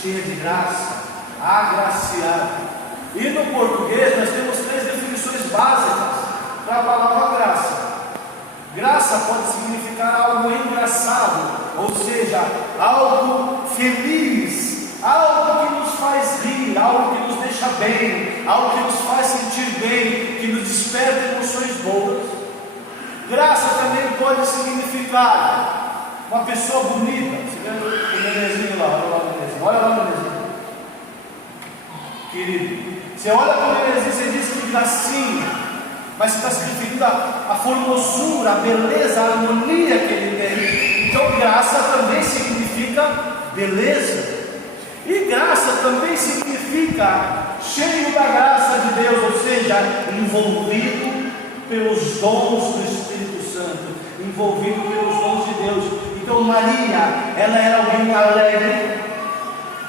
cheia de graça, agraciada. E no português nós temos 3 definições básicas para a palavra graça. Graça pode significar algo engraçado, ou seja, algo feliz, algo que nos faz rir, algo que nos deixa bem, algo que nos faz sentir bem, que nos desperta emoções boas. Graça também pode significar uma pessoa bonita. Você vê o nenenzinho lá, olha lá o nenenzinho. Querido, você olha para o nenenzinho e você diz que gracinha, mas você está se referindo à formosura, a beleza, a harmonia que ele tem. Então graça também significa beleza. E graça também significa cheio da graça de Deus, ou seja, envolvido pelos dons do Espírito Santo, envolvido pelos dons de Deus. Então Maria, ela era alguém alegre.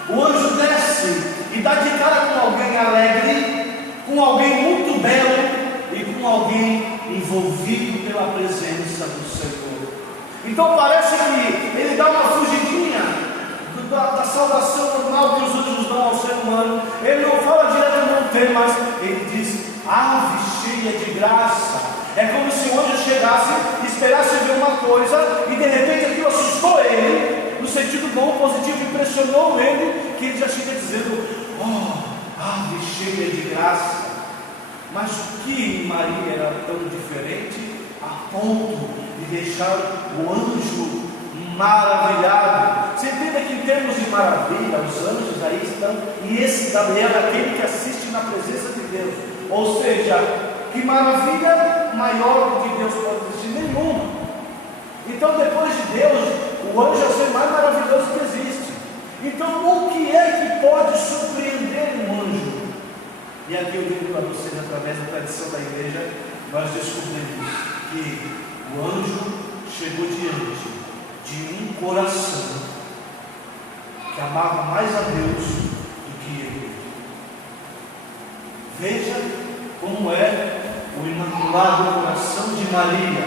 O anjo desce e dá de cara com alguém alegre, com alguém muito belo e com alguém envolvido pela presença do Senhor. Então parece que ele dá uma fugidinha da saudação normal que os anjos dão ao ser humano. Ele não fala direto no tema, mas ele diz: ave cheia de graça. É como se o anjo chegasse, esperasse ver uma coisa e de repente aquilo assustou ele, no sentido bom, positivo, impressionou ele, que ele já chega dizendo: oh, ave cheia de graça. Mas o que em Maria era tão diferente a ponto de deixar o anjo maravilhado? Você entenda que em termos de maravilha, os anjos aí estão, e esse Gabriel é aquele que assiste na presença de Deus. Ou seja, que maravilha maior do que Deus pode existir? Nenhuma. Então depois de Deus, o anjo é o ser mais maravilhoso que existe. Então o que é que pode surpreender um anjo? E aqui eu digo para vocês, através da tradição da igreja, nós descobrimos que o anjo chegou diante de um coração que amava mais a Deus do que ele. Veja como é o imaculado coração de Maria,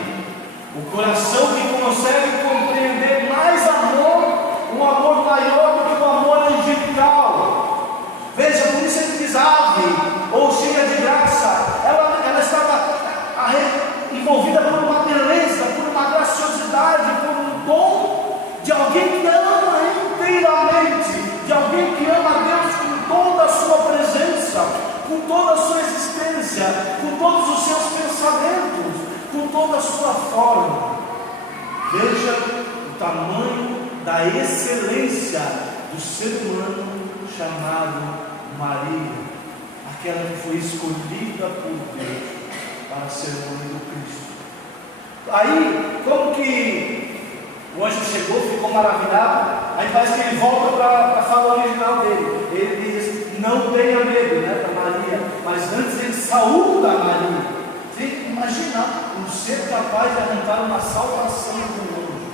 o coração que consegue compreender mais amor, um amor maior do que o amor angelical. Veja, por isso ele diz ave, ou cheia de graça. Ela estava envolvida por uma beleza, por uma graciosidade, por um dom de alguém que ama inteiramente, de alguém que ama a Deus com toda a sua presença, com toda a sua existência, com todos os seus pensamentos, com toda a sua forma. Veja o tamanho da excelência do ser humano chamado Maria, aquela que foi escolhida por Deus para ser mãe do Cristo. Aí, como que o anjo chegou, ficou maravilhado, aí parece que ele volta para a fala original dele. Ele diz: não tenha medo, né, para Maria, mas antes ele saúda Maria. Você imagina um ser capaz de arrancar uma salvação do anjo,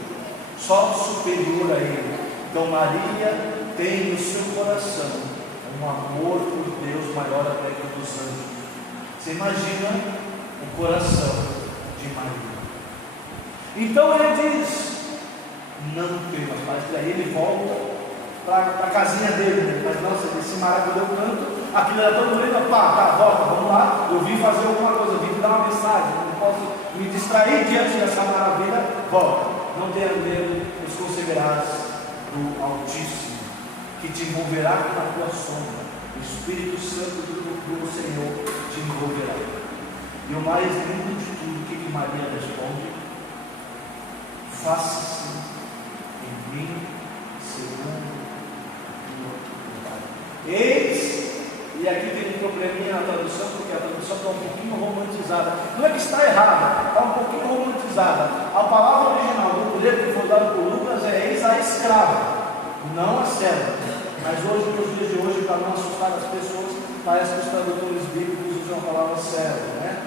só superior a ele. Então Maria tem no seu coração um amor por Deus maior até que o dos anjos. Você imagina o coração de Maria. Então ele diz: não temas. Mas daí ele volta para a casinha dele, né? Mas nossa, ele se maravilhou tanto, aquilo era tão bonito. Tá, volta, vamos lá, eu vim fazer alguma coisa, eu vim te dar uma mensagem, não posso me distrair diante dessa maravilha. Volta, não tenha medo, os considerás do Altíssimo, que te envolverá com a tua sombra. O Espírito Santo do Senhor te envolverá. E o mais lindo de tudo, o que Maria responde? Faça-se em mim segundo a tua vontade. Eis, e aqui tem um probleminha na tradução, porque a tradução está um pouquinho romantizada. Não é que está errada, está um pouquinho romantizada. A palavra original do grego que foi dado por Lucas é eis a escrava, não a serva. Mas hoje, nos dias de hoje, para não assustar as pessoas, parece que os tradutores bíblicos usam a palavra servo, né?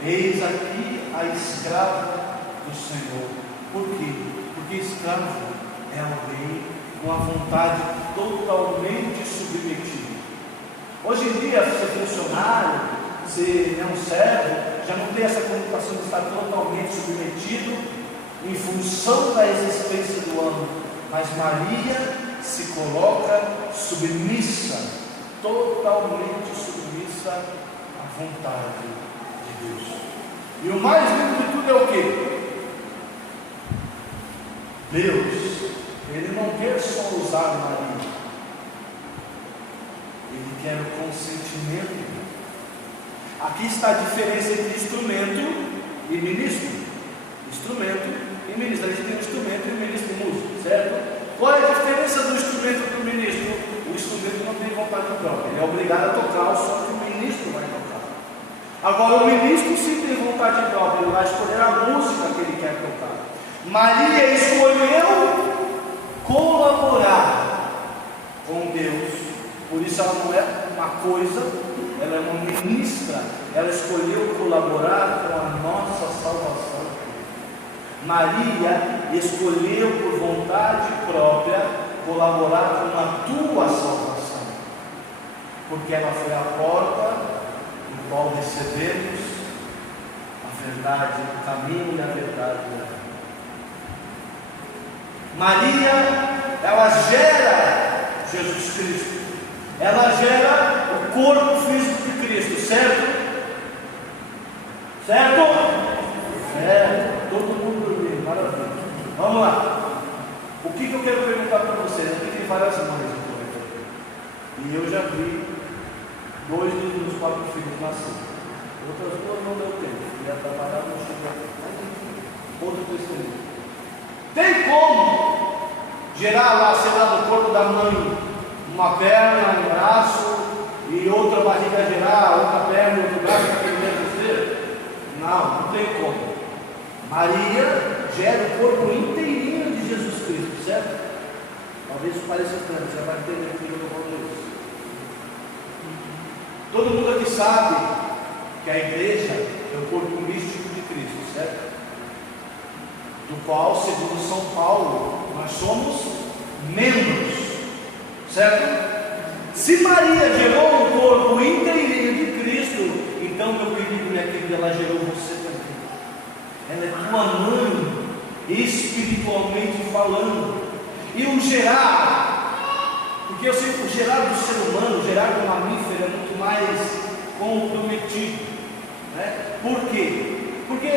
Eis aqui a escrava do Senhor. Por quê? Porque escravo é alguém com a vontade totalmente submetida. Hoje em dia, ser funcionário, ser um servo, já não tem essa conotação de estar totalmente submetido em função da existência do homem. Mas Maria se coloca submissa, totalmente submissa à vontade de Deus. E o mais lindo de tudo é o quê? Deus, Ele não quer só usar Maria, Ele quer o consentimento. Aqui está a diferença entre instrumento e ministro. Instrumento e ministro. A gente tem um instrumento e um ministro músico, certo? Qual é a diferença do instrumento para o ministro? O instrumento não tem vontade própria, ele é obrigado a tocar o som que o ministro vai tocar. Agora o ministro sim tem vontade própria, ele vai escolher a música que ele quer tocar. Maria escolheu colaborar com Deus, por isso ela não é uma coisa, ela é uma ministra, ela escolheu colaborar com a nossa salvação. Maria escolheu por vontade própria colaborar com a tua salvação, porque ela foi a porta no qual recebemos a verdade, o caminho e a verdade. Maria, ela gera Jesus Cristo, ela gera o corpo físico de Cristo, certo? Certo? Certo, todo mundo dormindo, maravilha. Vamos lá. O que eu quero perguntar para vocês? Aqui tem várias mães, e eu já vi 2 dos meus 4 filhos nascer. Outras 2 não deu tempo, ia trabalhar, não chegou. Outro testemunho. Tem como gerar lá, sei lá, no corpo da mãe, uma perna, um braço, e outra barriga gerar, outra perna, outro braço, naquele mesmo ser? Não tem como. Maria gera o corpo inteirinho de Jesus Cristo, certo? Talvez isso pareça estranho, você vai entender o que eu estou falando isso. Todo mundo aqui sabe que a igreja é o corpo místico de Cristo, certo? Do qual, segundo São Paulo, nós somos membros, certo? Se Maria gerou o corpo inteirinho de Cristo, então, meu querido, minha querida, ela gerou você também. Ela é tua mãe, espiritualmente falando. E o gerar, porque eu sei que o gerar do ser humano, o gerar do mamífero é muito mais comprometido, né? Por quê? Porque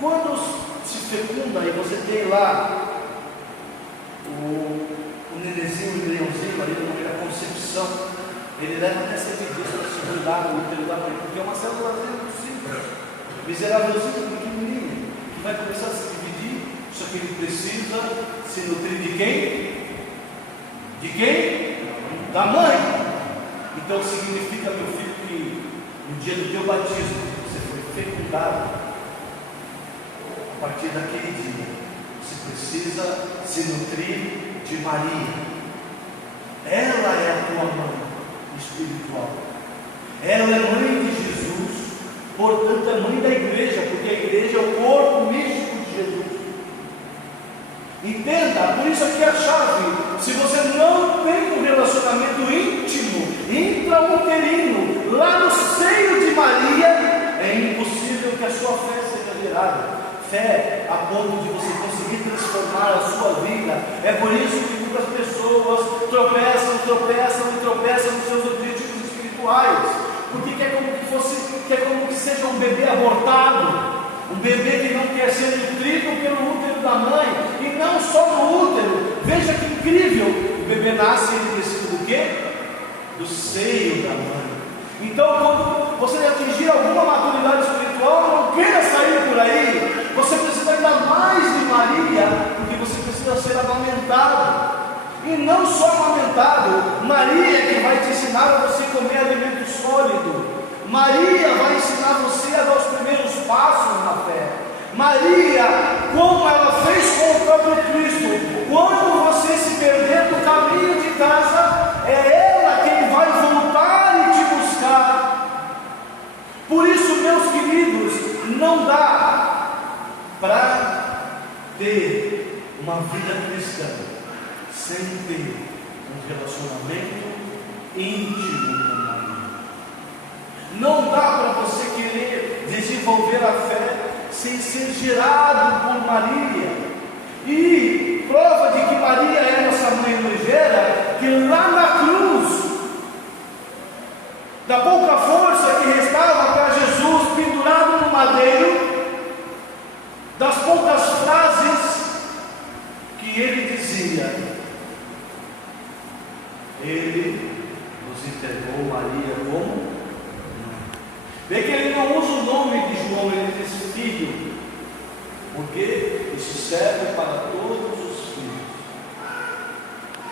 quando se fecunda e você tem lá o nenenzinho, o leãozinho ali no meio da concepção, ele leva até 7 dias para se grudar no útero da mãe, porque é uma célula muito simples, miserávelzinha, pequenininha, que vai começar a se dividir, só que ele precisa se nutrir de quem? De quem? Da mãe. Então significa, meu filho, que no dia do teu batismo você foi fecundado. A partir daquele dia você precisa se nutrir de Maria. Ela é a tua mãe espiritual, ela é mãe de Jesus, portanto é mãe da igreja, porque a igreja é o corpo místico de Jesus. Entenda, por isso aqui é a chave. Se você não tem um relacionamento íntimo, intrauterino, lá no seio de Maria, é impossível que a sua fé seja gerada. Fé a ponto de você conseguir transformar a sua vida. É por isso que muitas pessoas tropeçam nos seus objetivos espirituais, porque quer como que seja um bebê abortado, um bebê que não quer ser nutrido pelo útero da mãe, e não só no útero. Veja que incrível, o bebê nasce e ele decide do quê? Do seio da mãe. Então, quando você atingir alguma maturidade espiritual, não queira sair por aí. Você precisa ainda mais de Maria, porque você precisa ser amamentado. E não só amamentado, Maria é que vai te ensinar a você comer alimento sólido. Maria vai ensinar você a dar os primeiros passos na fé. Maria, como ela fez com o próprio Cristo, quando você se perder do caminho de casa, é ela quem vai voltar e te buscar. Por isso, meus queridos, não dá para ter uma vida cristã sem ter um relacionamento íntimo com Maria. Não dá para você querer desenvolver a fé sem ser gerado por Maria. E prova de que Maria é nossa mãe nos gera, que que lá na cruz, da pouca força que restava para Jesus pendurado no madeiro, das poucas frases que ele dizia, ele nos entregou Maria como mãe. Vê que ele não usa o nome de João, ele diz filho, porque isso serve para todos os filhos.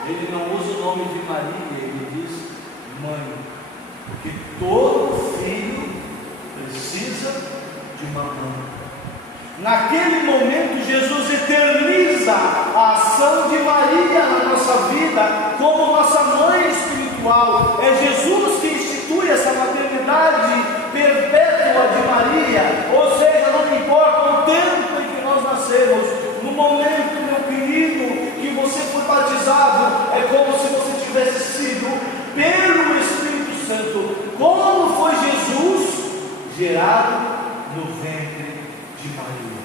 Ele não usa o nome de Maria, ele diz mãe, porque todo filho precisa de uma mãe. Naquele momento, Jesus eterniza a ação de Maria na nossa vida como nossa mãe espiritual. É Jesus que institui essa maternidade perpétua de Maria, ou seja, não importa o tempo em que nós nascemos, no momento, meu querido, que você foi batizado, é como se você tivesse sido, pelo Espírito Santo, como foi Jesus gerado no ventre de Maria.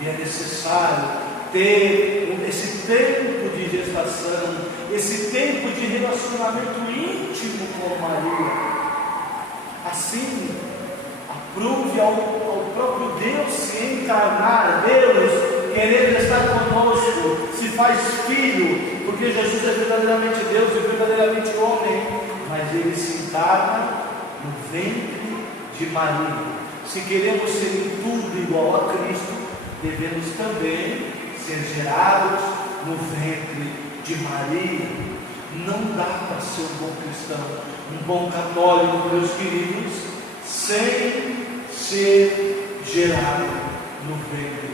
E é necessário ter esse tempo de gestação, esse tempo de relacionamento íntimo com Maria. Assim, aprove ao próprio Deus se encarnar, Deus querendo estar conosco, se faz filho, porque Jesus é verdadeiramente Deus e verdadeiramente homem, mas ele se encarna no ventre de Maria. Se queremos ser em tudo igual a Cristo, devemos também ser gerados no ventre de Maria. Não dá para ser um bom cristão, um bom católico, meus queridos, sem ser gerado no ventre